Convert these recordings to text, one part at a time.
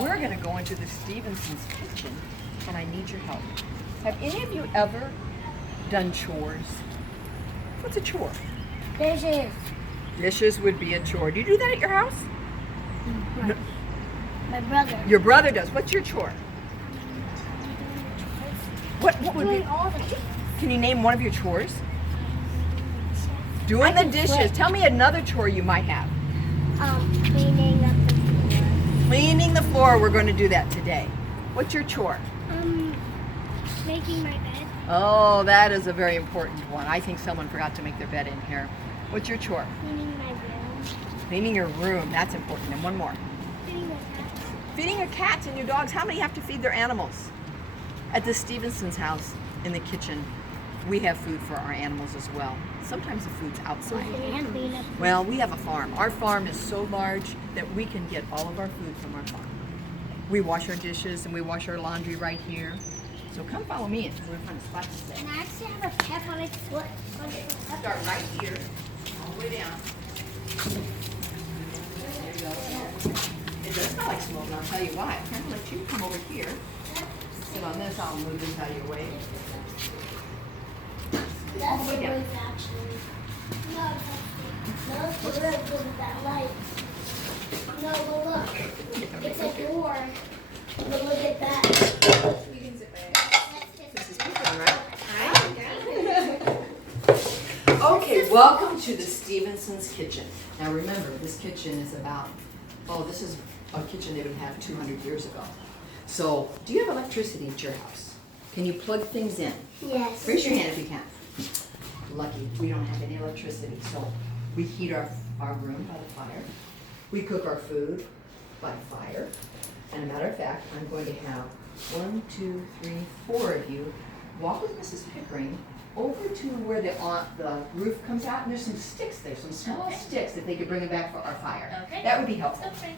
we're going to go into the Stephenson's kitchen, and I need your help. Have any of you ever done chores? What's a chore? Dishes. Dishes would be a chore. Do you do that at your house? No. My brother. Your brother does. What's your chore? What would Doing be? all the things. Can you name one of your chores? Doing the dishes. flip. Tell me another chore you might have. Cleaning up the floor. Cleaning the floor. We're going to do that today. What's your chore? Making my bed. Oh, that is a very important one. I think someone forgot to make their bed in here. What's your chore? Cleaning my room. Cleaning your room. That's important. And one more. Feeding the cats. Feeding your cats and your dogs. How many have to feed their animals? At the Stephenson's house in the kitchen, we have food for our animals as well. Sometimes the food's outside. Clean up. Well, we have a farm. Our farm is so large that we can get all of our food from our farm. We wash our dishes and we wash our laundry right here. So come follow me and we're going to find a spot to sit. And I actually have a pep on its foot. Start right here, all the way down. There you go. It does smell like smoke, and I'll tell you why. I'm going to let you come over here. Sit on this. I'll move this out of your way. That's the way the down. roof, actually. No, that's the roof with that light. No, but look. It's a door. But look at that. You can sit back. This is Pippin, right? Okay, welcome to the Stephenson's kitchen. Now remember, this kitchen is about, this is a kitchen they would have 200 years ago. So, do you have electricity at your house? Can you plug things in? Yes. Raise your hand if you can. Lucky, we don't have any electricity, so we heat our room by the fire. We cook our food by fire. And a matter of fact, I'm going to have 1, 2, 3, 4 of you walk with Mrs. Pickering over to where the roof comes out, and there's some sticks there, some small sticks that they could bring them back for our fire. Okay. That would be helpful. Okay.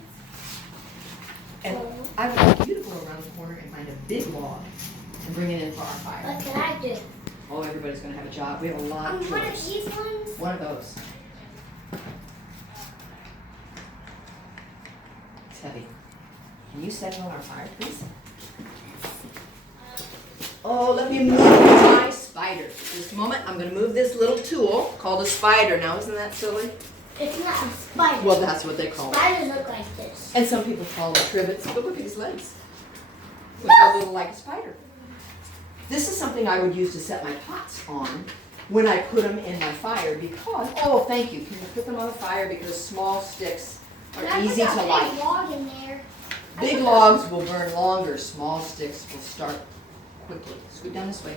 And I would like you to go around the corner and find a big log and bring it in for our fire. What can I do? Oh, everybody's going to have a job. We have a lot of One of chores. these ones? One of those. It's heavy. Can you set it on our fire, please? Oh, let me move my spider. Just a moment. I'm going to move this little tool called a spider. Now, isn't that silly? It's not a spider. Well, that's what they call it. Spiders look like this. And some people call them trivets. But look at his legs. Looks a little like a spider. This is something I would use to set my pots on when I put them in my fire because, thank you. Can you put them on the fire because small sticks are easy to light. Big log in there. Big logs will burn longer. Small sticks will start quickly. Scoot down this way.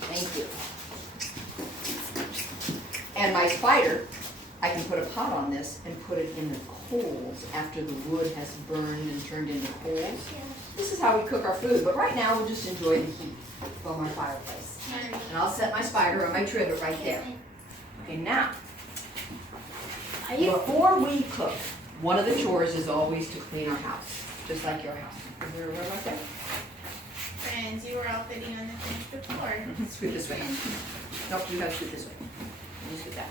Thank you. And my spider, I can put a pot on this and put it in the coals after the wood has burned and turned into coals. This is how we cook our food, but right now we'll just enjoy the heat from our fireplace. And I'll set my spider on my trivet right there. Okay, now, before we cook, one of the chores is always to clean our house, just like your house. Is there a room right there? Friends, you were all sitting on the bench before. Scoot this way. Nope, you gotta scoot this way. You scoot that.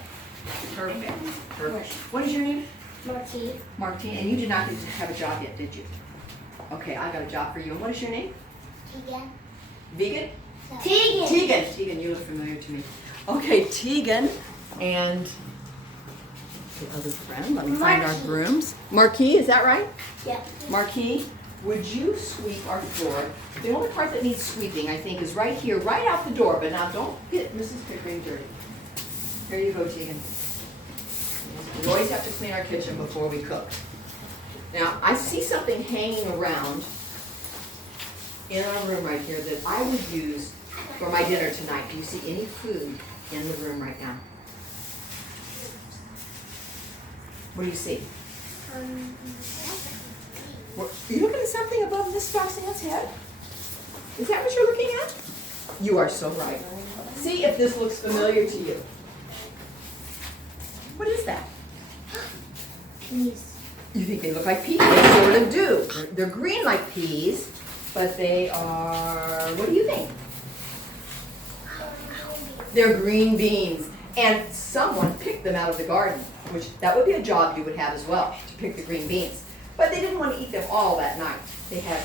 Perfect. Perfect. What is your name? Marquis. Martine, and you did not have a job yet, did you? Okay, I got a job for you. And what is your name? Tegan. Vegan? Tegan. Tegan. Tegan, you look familiar to me. Okay, Tegan and the other friend. Let me find our Marquis. brooms. Marquis, is that right? Yep. Marquis, would you sweep our floor? The only part that needs sweeping, I think, is right here, right out the door. But now don't get Mrs. Pickering dirty. Here you go, Tegan. We always have to clean our kitchen before we cook. Now, I see something hanging around in our room right here that I would use for my dinner tonight. Do you see any food in the room right now? What do you see? Are you looking at something above this Roxanne's head? Is that what you're looking at? You are so right. See if this looks familiar to you. What is that? Peas. You think they look like peas? They sort of do. They're green like peas, but they are, what do you think? They're green beans. And someone picked them out of the garden, which that would be a job you would have as well, to pick the green beans. But they didn't want to eat them all that night. They had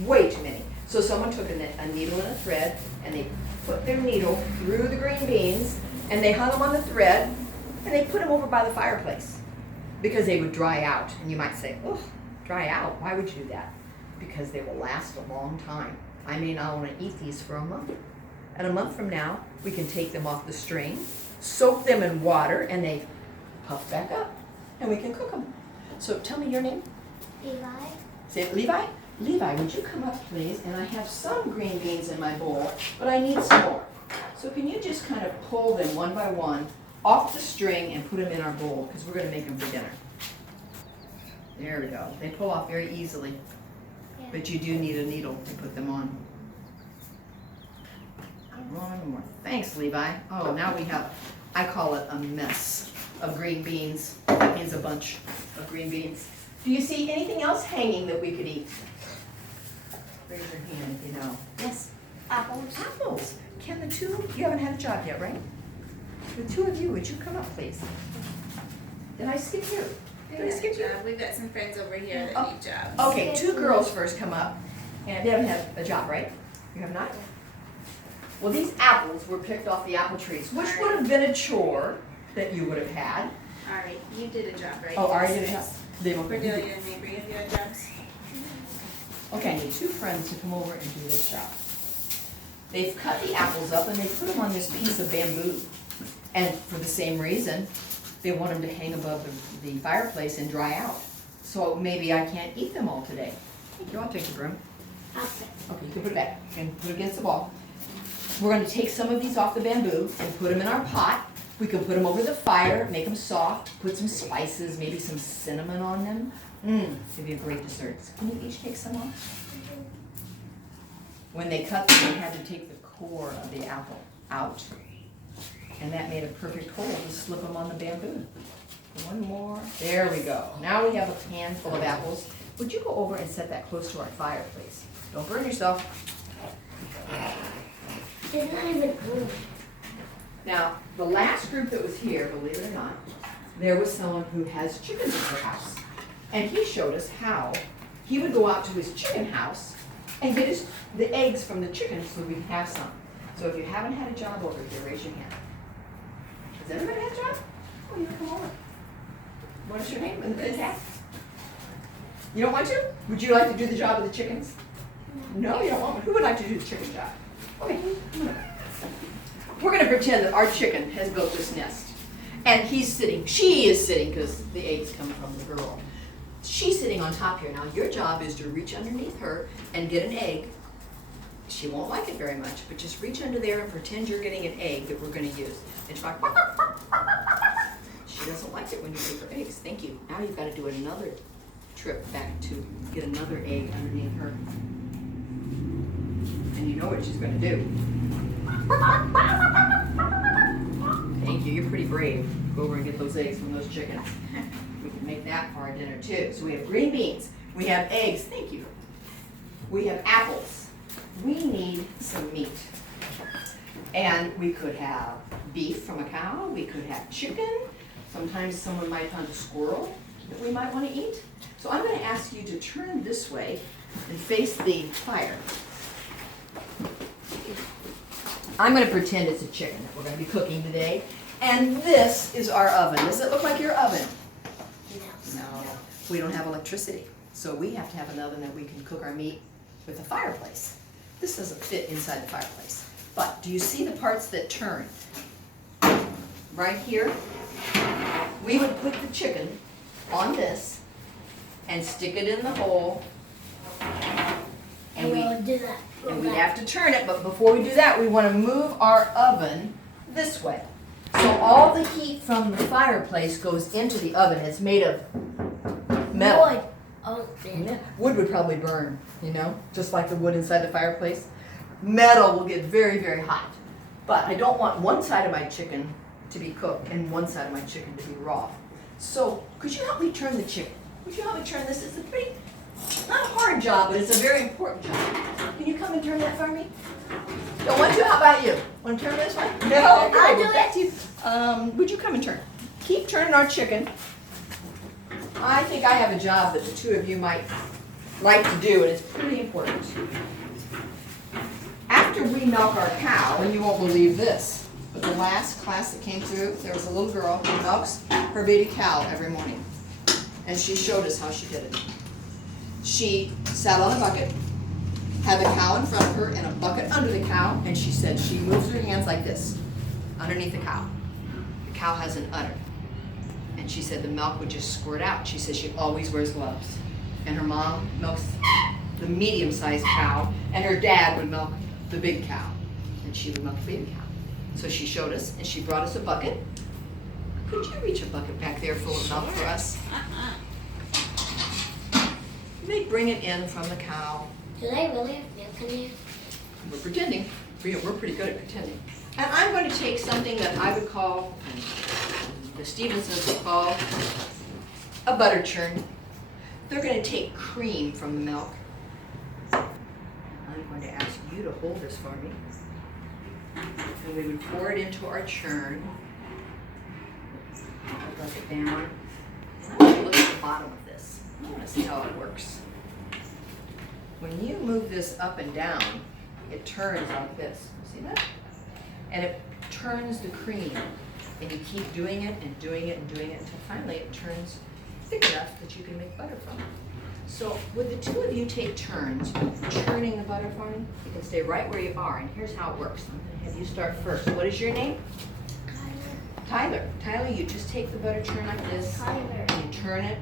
way too many. So someone took a needle and a thread, and they put their needle through the green beans, and they hung them on the thread, and they put them over by the fireplace because they would dry out. And you might say, oh, dry out? Why would you do that? Because they will last a long time. I may not want to eat these for a month. And a month from now, we can take them off the string, soak them in water, and they puff back up, and we can cook them. So tell me your name. Levi. Say it, Levi. Levi, would you come up, please? And I have some green beans in my bowl, but I need some more. So can you just kind of pull them one by one off the string and put them in our bowl, because we're going to make them for dinner. There we go. They pull off very easily, but you do need a needle to put them on. One more. Thanks, Levi. Oh, now we have, I call it a mess of green beans. That means a bunch of green beans. Do you see anything else hanging that we could eat? Raise your hand if you know. Yes? Apples. Apples. Can the two, you haven't had a job yet, right? The two of you, would you come up, please? Did I skip you? Did I skip you? We've got some friends over here that Oh. need jobs. Okay, two girls first come up, and they haven't had a job, right? You have not? Well, these apples were picked off the apple trees, which Alright. would have been a chore that you would have had. All right, you did a job, right? Oh, are you gonna have? They won't. Cordelia and Mabry, have you had jobs? Okay, I need two friends to come over and do this job. They've cut the apples up and they put them on this piece of bamboo. And for the same reason, they want them to hang above the fireplace and dry out. So maybe I can't eat them all today. Thank you, I'll take the broom. Okay. Okay, you can put it back. You can put it against the wall. We're going to take some of these off the bamboo and put them in our pot. We can put them over the fire, make them soft, put some spices, maybe some cinnamon on them. It'd be a great dessert. Can you each take some off? When they cut them, they had to take the core of the apple out. And that made a perfect hole to slip them on the bamboo. One more. There we go. Now we have a pan full of apples. Would you go over and set that close to our fire, please? Don't burn yourself. It's not even cool. Now, the last group that was here, believe it or not, there was someone who has chickens in her house. And he showed us how he would go out to his chicken house and get the eggs from the chickens so we could have some. So if you haven't had a job over here, raise your hand. Has everybody had a job? Oh, you come over. What is your name and the tag? You don't want to? Would you like to do the job of the chickens? No, you don't want to. Who would like to do the chicken job? Okay, come on. We're going to pretend that our chicken has built this nest. And she is sitting, because the eggs come from the girl. She's sitting on top here. Now, your job is to reach underneath her and get an egg. She won't like it very much, but just reach under there and pretend you're getting an egg that we're going to use. And she's like, she doesn't like it when you take her eggs. Thank you. Now you've got to do another trip back to get another egg underneath her. And you know what she's going to do. Thank you. You're pretty brave. Go over and get those eggs from those chickens. We can make that for our dinner too. So we have green beans. We have eggs. Thank you. We have apples. We need some meat. And we could have beef from a cow. We could have chicken. Sometimes someone might hunt a squirrel that we might want to eat. So I'm going to ask you to turn this way and face the fire. I'm going to pretend it's a chicken that we're going to be cooking today. And this is our oven. Does it look like your oven? No. We don't have electricity. So we have to have an oven that we can cook our meat with a fireplace. This doesn't fit inside the fireplace. But do you see the parts that turn? Right here, we would put the chicken on this and stick it in the hole. And do that. and we'd have to turn it, but before we do that, we want to move our oven this way. So all the heat from the fireplace goes into the oven. It's made of metal. Wood. Oh, man. Wood would probably burn, you know, just like the wood inside the fireplace. Metal will get very, very hot. But I don't want one side of my chicken to be cooked and one side of my chicken to be raw. So could you help me turn the chicken? Would you help me turn this? It's a pretty, not a hard job, but it's a very important job. Can you come and turn that for me? Don't want to? How about you? Want to turn this one? No, I'll do back to you. Would you come and turn? Keep turning our chicken. I think I have a job that the two of you might like to do, and it's pretty important. After we milk our cow, and you won't believe this, but the last class that came through, there was a little girl who milks her baby cow every morning. And she showed us how she did it. She sat on a bucket, had the cow in front of her and a bucket under the cow, and she said she moves her hands like this, underneath the cow. The cow has an udder. And she said the milk would just squirt out. She says she always wears gloves. And her mom milks the medium-sized cow, and her dad would milk the big cow. And she would milk the baby cow. So she showed us, and she brought us a bucket. Could you reach a bucket back there full of milk for us? They bring it in from the cow. Do they really have milk in there? We're pretending. We're pretty good at pretending. And I'm going to take something that I would call, the Stephensons would call, a butter churn. They're going to take cream from the milk. I'm going to ask you to hold this for me. And we would pour it into our churn. I'll let it down. And I want to look at the bottom of this. I want to see how it works. When you move this up and down, it turns like this. See that? And it turns the cream. And you keep doing it and doing it and doing it until finally it turns thick enough that you can make butter from it. So would the two of you take turns churning the butter for me? You can stay right where you are, and here's how it works. I'm going to have you start first. What is your name? Tyler. Tyler, you just take the butter churn like this. Tyler. And you turn it.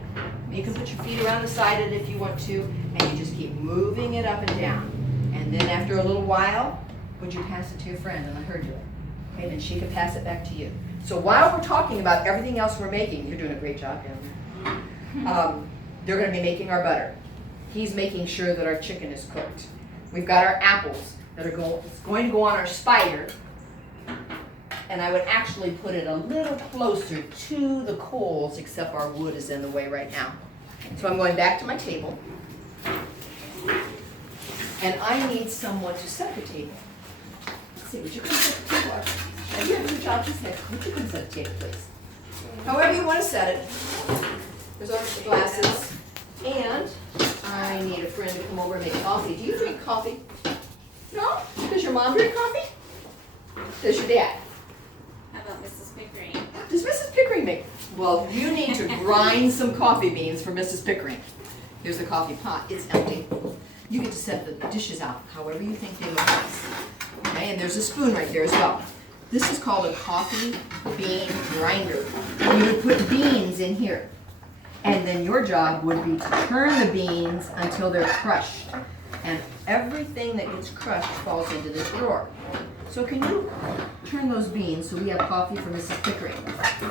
You can put your feet around the side of it if you want to, and you just keep moving it up and down. And then after a little while, would you pass it to your friend? And I heard you. Okay, then she can pass it back to you. So while we're talking about everything else we're making, you're doing a great job down there. They're going to be making our butter. He's making sure that our chicken is cooked. We've got our apples that are going to go on our spider. And I would actually put it a little closer to the coals, except our wood is in the way right now. So I'm going back to my table. And I need someone to set the table. Let's see, would you come set the table? Now you have your job just next. Would you come set the table, please? However you want to set it. There's our glasses. And I need a friend to come over and make coffee. Do you drink coffee? No? Does your mom drink coffee? Does your dad? How about Mrs. Pickering? Does Mrs. Pickering make? Well, you need to grind some coffee beans for Mrs. Pickering. Here's the coffee pot. It's empty. You get to set the dishes out however you think they look nice. Okay, and there's a spoon right there as well. This is called a coffee bean grinder. You would put beans in here. And then your job would be to turn the beans until they're crushed. And everything that gets crushed falls into this drawer. So can you turn those beans so we have coffee for Mrs. Pickering?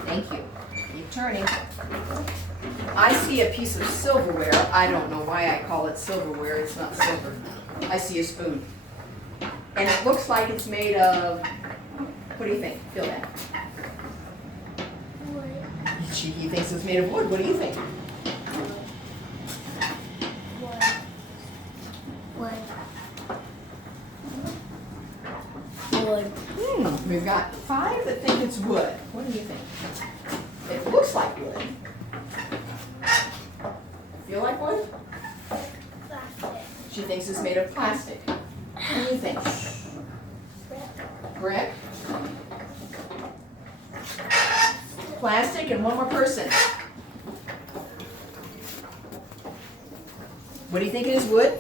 Thank you. Keep turning. I see a piece of silverware. I don't know why I call it silverware. It's not silver. I see a spoon. And it looks like it's made of, what do you think? Feel that. He thinks it's made of wood. What do you think? Wood. We've got 5 that think it's wood. What do you think? It looks like wood. Feel like wood? Plastic. She thinks it's made of plastic. What do you think? Brick? Plastic, and one more person. What do you think it is, wood?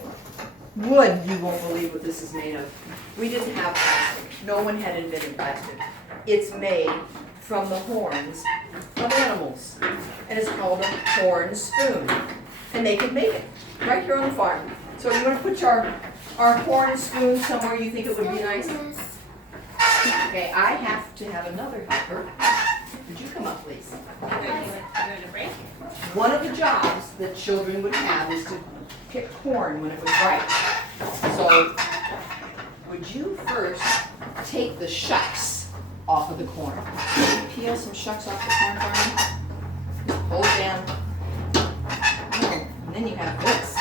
Wood, you won't believe what this is made of. We didn't have plastic. No one had invented plastic. It's made from the horns of animals. And it's called a horn spoon. And they can make it right here on the farm. So you want to put our horn spoon somewhere you think it would be nice? Okay, I have to have another helper. Would you come up, please? You going to break? One of the jobs that children would have is to pick corn when it was ripe. So, would you first take the shucks off of the corn? Peel some shucks off the corn for me. Just pull it down. And then you have this.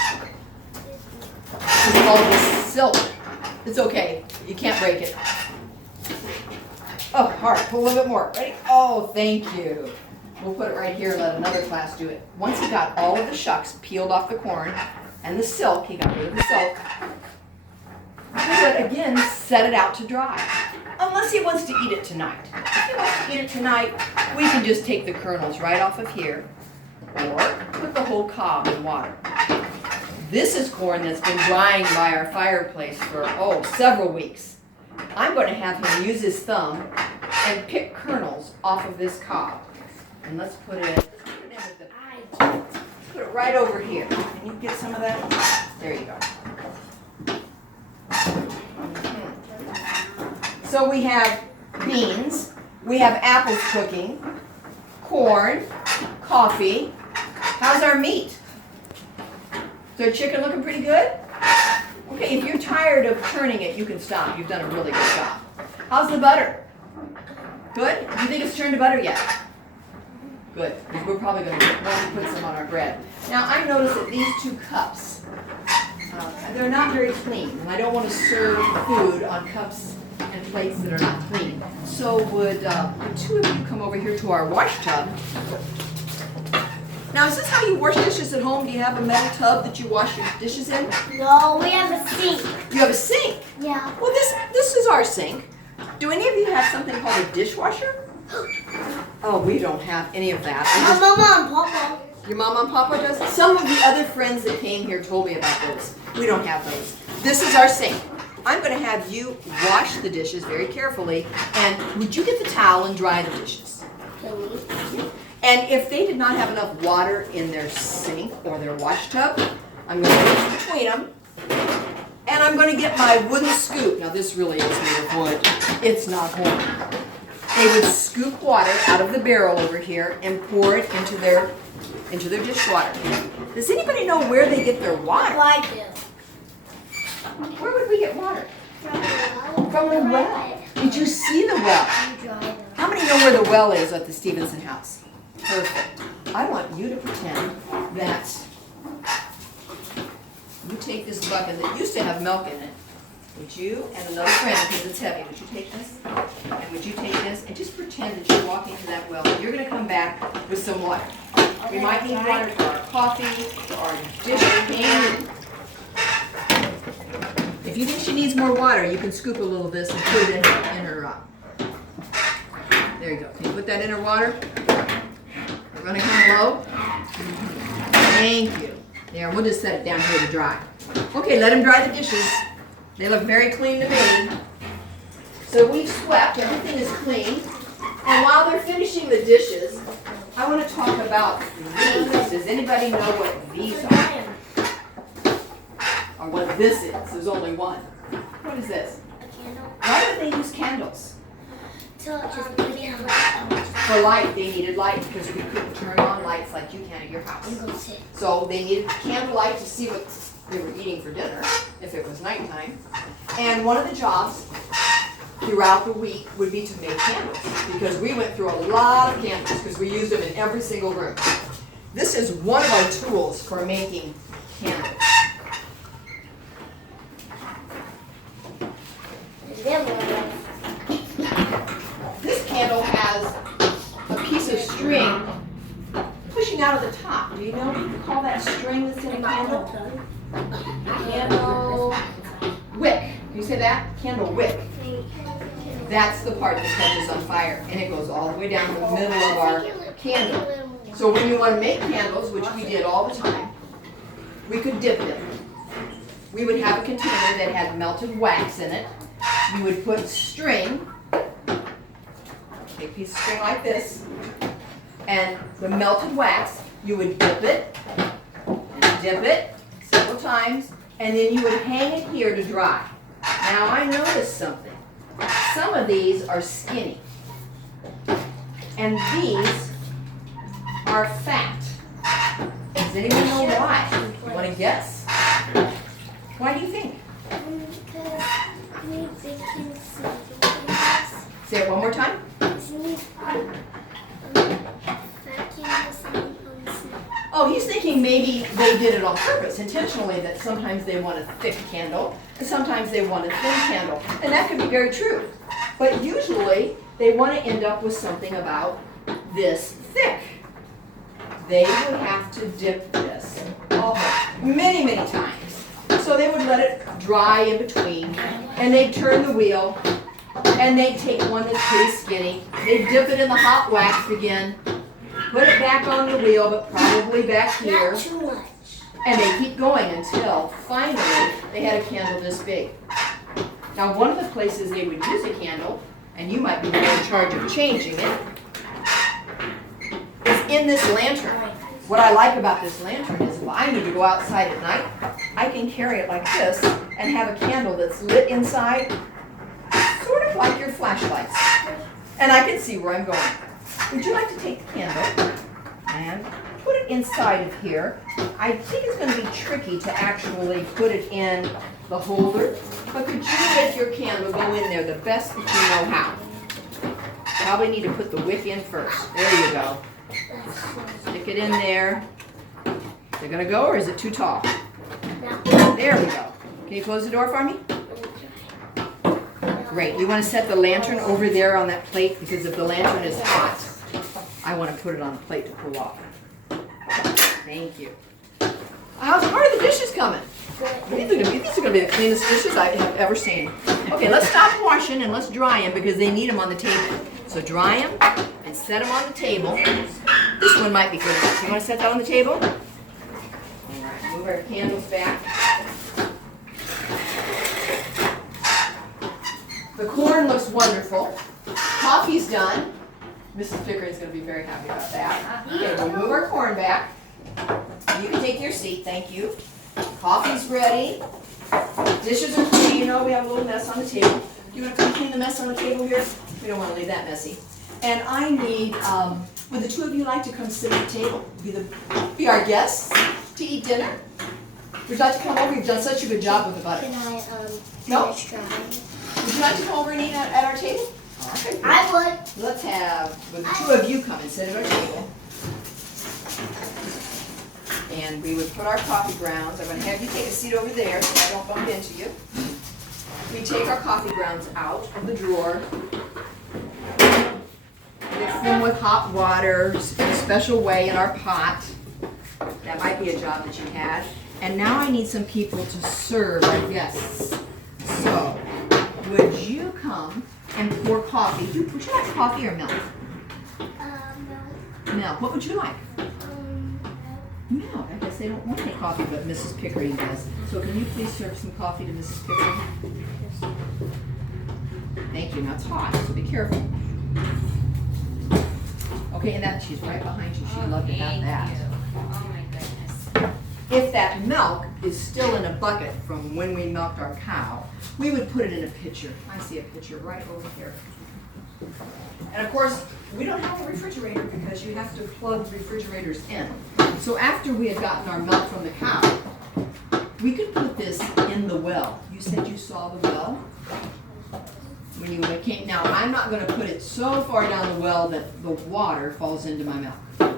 This is called the silk. It's okay. You can't break it. Oh, all right. Pull a little bit more. Ready? Oh, thank you. we'll put it right here and let another class do it. Once he got all of the shucks peeled off the corn and the silk, he got rid of the silk, he would again set it out to dry. Unless he wants to eat it tonight. If he wants to eat it tonight, we can just take the kernels right off of here or put the whole cob in water. This is corn that's been drying by our fireplace for, several weeks. I'm going to have him use his thumb and pick kernels off of this cob. And let's put it right over here. Can you get some of that? There you go. So we have beans, we have apples cooking, corn, coffee. How's our meat? Is our chicken looking pretty good? Okay, if you're tired of churning it, you can stop. You've done a really good job. How's the butter? Good? Do you think it's turned to butter yet? Good, because we're probably going to want to put some on our bread. Now, I noticed that these 2 cups, they're not very clean, and I don't want to serve food on cups and plates that are not clean. So would 2 of you come over here to our wash tub? Now, is this how you wash dishes at home? Do you have a metal tub that you wash your dishes in? No, we have a sink. You have a sink? Yeah. Well, this is our sink. Do any of you have something called a dishwasher? Oh, we don't have any of that. My mama and papa. Your mama and papa does? Some of the other friends that came here told me about those. We don't have those. This is our sink. I'm going to have you wash the dishes very carefully, and would you get the towel and dry the dishes? And if they did not have enough water in their sink or their wash tub, I'm going to put it between them, and I'm going to get my wooden scoop. Now this really is made of wood. It's not horn. They would scoop water out of the barrel over here and pour it into their dishwater. Does anybody know where they get their water? I do. Where would we get water? From the well. Did you see the well? How many know where the well is at the Stephenson House? Perfect. I want you to pretend that you take this bucket that used to have milk in it. Would you and another friend, because it's heavy, would you take this? And would you take this? And just pretend that you're walking to that well. You're going to come back with some water. We might need water for our coffee, for our dish pan. If you think she needs more water, you can scoop a little of this and put it in her there you go. Can you put that in her water? We're going to come low. Thank you. There, we'll just set it down here to dry. Okay, let them dry the dishes. They look very clean to me. So we've swept, everything is clean. And while they're finishing the dishes, I want to talk about these. Does anybody know what these are? Or what this is? There's only one. What is this? A candle. Why do they use candles? For light, they needed light because we couldn't turn on lights like you can at your house. So they needed candlelight to see what they were eating for dinner if it was nighttime. And one of the jobs throughout the week would be to make candles because we went through a lot of candles because we used them in every single room. This is one of our tools for making candles. This candle has a piece of string pushing out of the top. Do you know what you call that string that's in a candle? Candle wick. Can you say that? Candle wick. That's the part that catches on fire, and it goes all the way down the middle of our candle. So when you want to make candles, which we did all the time, we could dip them. We would have a container that had melted wax in it. You would put string, take a piece of string like this, and the melted wax, you would dip it, and dip it several times, and then you would hang it here to dry. Now I noticed something. Some of these are skinny, and these are fat. Does anyone know why? You want to guess? Why do you think? Say it one more time. Oh, he's thinking maybe they did it on purpose, intentionally, that sometimes they want a thick candle, and sometimes they want a thin candle. And that could be very true. But usually, they want to end up with something about this thick. They would have to dip this many, many times. So they would let it dry in between, and they'd turn the wheel, and they'd take one that's pretty skinny, they'd dip it in the hot wax again, put it back on the wheel, but probably back here, Not too much. and they keep going until finally they had a candle this big. Now one of the places they would use a candle, and you might be more in charge of changing it, is in this lantern. What I like about this lantern is if I need to go outside at night, I can carry it like this and have a candle that's lit inside, sort of like your flashlights. And I can see where I'm going. Would you like to take the candle and put it inside of here? I think it's going to be tricky to actually put it in the holder, but could you let your candle go in there the best that you know how? Probably need to put the wick in first. There you go. Stick it in there. Is it going to go or is it too tall? There we go. Can you close the door for me? Great. We want to set the lantern over there on that plate because if the lantern is hot, I want to put it on the plate to cool off. Thank you. How are the dishes coming? These are going to be the cleanest dishes I have ever seen. Okay, let's stop washing and let's dry them because they need them on the table. So dry them and set them on the table. This one might be good enough. You want to set that on the table? All right, move our candles back. The corn looks wonderful. Coffee's done. Mrs. Pickering's going to be very happy about that. Okay, we'll move our corn back. You can take your seat, thank you. Coffee's ready. Dishes are clean. You know we have a little mess on the table. You want to come clean the mess on the table here? We don't want to leave that messy. And I need, would the two of you like to come sit at the table? Be our guests to eat dinner? Would you like to come over? You've done such a good job with the butter. Can I No? finish drying? Would you like to come over and eat at our table? All right. I would. Let's have, would the two of you come and sit at our table? And we would put our coffee grounds. I'm going to have you take a seat over there so I don't bump into you. We take our coffee grounds out of the drawer. Mix them with hot water in a special way in our pot. That might be a job that you had. And now I need some people to serve our guests. So, would you come and pour coffee? Would you like coffee or milk? No. Milk. What would you like? No, I guess they don't want any coffee, but Mrs. Pickering does. So can you please serve some coffee to Mrs. Pickering? Thank you. Now it's hot, so be careful. Okay, and that she's right behind you. She'd love to have that. Oh my goodness. If that milk is still in a bucket from when we milked our cow, we would put it in a pitcher. I see a pitcher right over here. And of course, we don't have a refrigerator because you have to plug refrigerators in. So after we had gotten our milk from the cow, we could put this in the well. You said you saw the well when you came. Now, I'm not going to put it so far down the well that the water falls into my milk.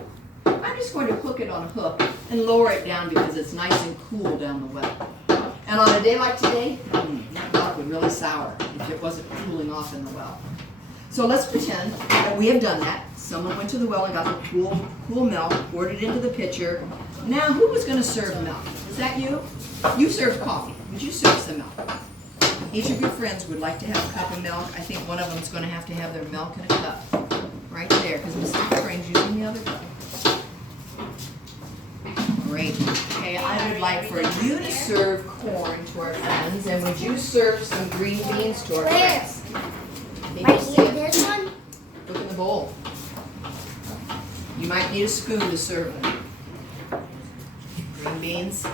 I'm just going to hook it on a hook and lower it down because it's nice and cool down the well. And on a day like today, that milk would really sour if it wasn't cooling off in the well. So let's pretend that we have done that. Someone went to the well and got the cool milk, poured it into the pitcher. Now, who was going to serve milk? Was that you? You served coffee. Would you serve some milk? Each of your friends would like to have a cup of milk. I think one of them is going to have their milk in a cup. Right there, because Mrs. Pickering's using the other cup. Great. Okay, I would like for you to serve corn to our friends, and would you serve some green beans to our friends? Right here, this one? Look in the bowl. You might need a spoon to serve them. Green beans.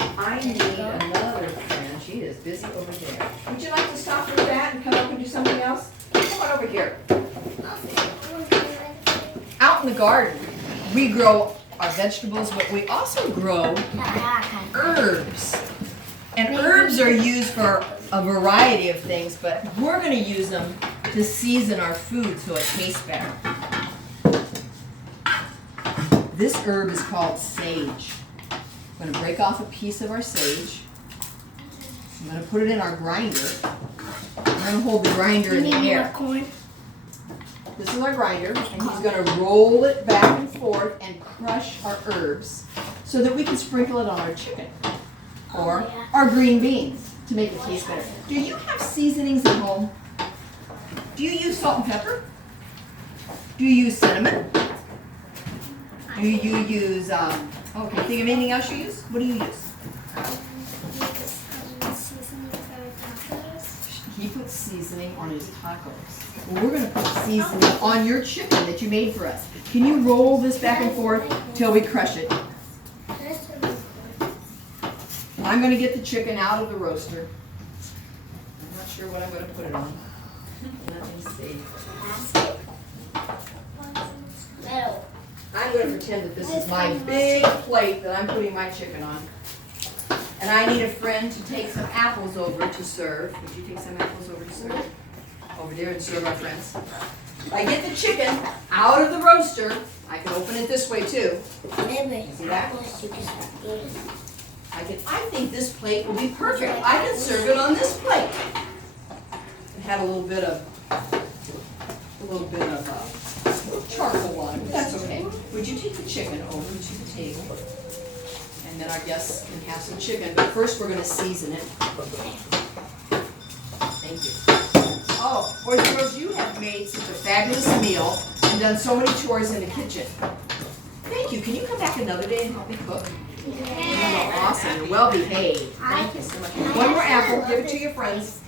I need another friend. She is busy over there. Would you like to stop with that and come up and do something else? Come on over here. Out in the garden, we grow our vegetables, but we also grow herbs. And herbs are used for a variety of things, but we're going to use them to season our food so it tastes better. This herb is called sage. I'm going to break off a piece of our sage. I'm going to put it in our grinder. I'm going to hold the grinder in the air. Corn? this is our grinder, and he's gonna roll it back and forth and crush our herbs so that we can sprinkle it on our chicken or our green beans to make it taste better. Do you have seasonings at home? Do you use salt and pepper? Do you use cinnamon? Do you use, okay, think of anything else you use? What do you use? He puts seasoning on his tacos. Well, we're going to put seasoning on your chicken that you made for us. Can you roll this back and forth till we crush it? I'm going to get the chicken out of the roaster. I'm not sure what I'm going to put it on. Let me see. I'm going to pretend that this is my big plate that I'm putting my chicken on. And I need a friend to take some apples over to serve. Would you take some apples over to serve? Over there and serve our friends. If I get the chicken out of the roaster, I can open it this way too. See that? I think this plate will be perfect. I can serve it on this plate. And have a little bit of charcoal on it, but that's okay. Would you take the chicken over to the table? And then our guests can have some chicken, but first we're going to season it. Thank you. Oh, boys and girls, you have made such a fabulous meal and done so many chores in the kitchen. Thank you. Can you come back another day and help me cook? Yeah. Awesome. You're well behaved. Thank you so much. One more apple. Give it to your friends.